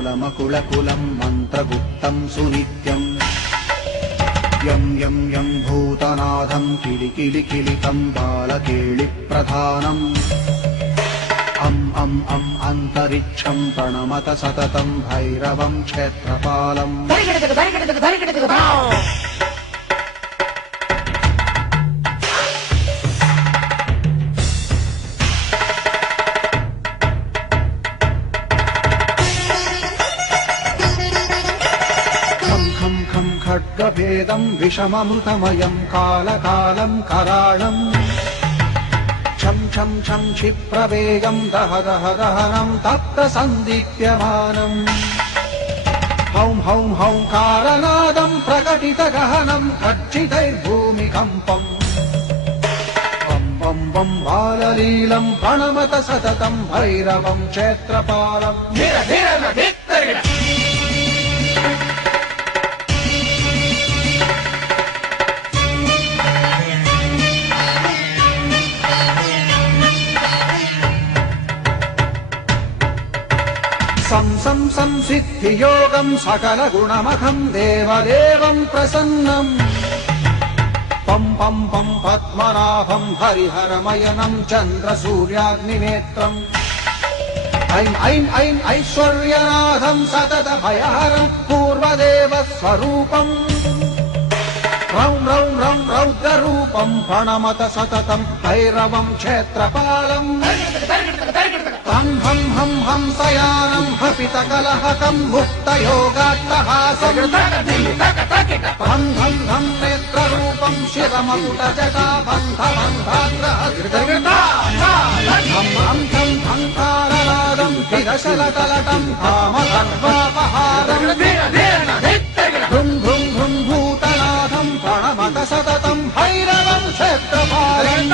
मूलमकुलकुलं मन्त्रगुप्तं सुनित्यम् यं यं यं भूतनाथं किलिकिलिकिलितं बालकेलिप्रधानम् अन्तरिक्षं प्रणमत सततं भैरवं क्षेत्रपालम् खड्गभेदं विषममृतमयं कालकालं कराळम् छं छं छं क्षिप्रवेगं दह दह दहनं तप्तसन्दीप्यमानम् हौं हौं हौंकारनादं प्रकटितगहनं गर्जितैर्भूमिकम्पम् बं बं बं बाललीलं प्रणमत सततं भैरवं क्षेत्रपालम् संसिद्धियोगं सकलगुणमखं देवदेवं प्रसन्नम् पं पं पं पद्मनाभं हरिहरमयनं चन्द्रसूर्याग्निनेत्रम् ऐं ऐं ऐं ऐश्वर्यनाथं सततभयहरं पूर्वदेवस्वरूपम् रौं रौं रौं रौद्ररूपं प्रणमत सततं भैरवं क्षेत्रपालम् हं हं हं हंसयानं हपितकलहकं मुक्तयोगाट्टहासं हं हं हं नेत्ररूपं शिरमकुटजटाबन्धबन्धाग्रहं हं हं हंकारनादं किरशलकलटं कामगर्वापहारं भृं भृं भृं भूतनाथं प्रणमत सततं भैरवं क्षेत्रपालम्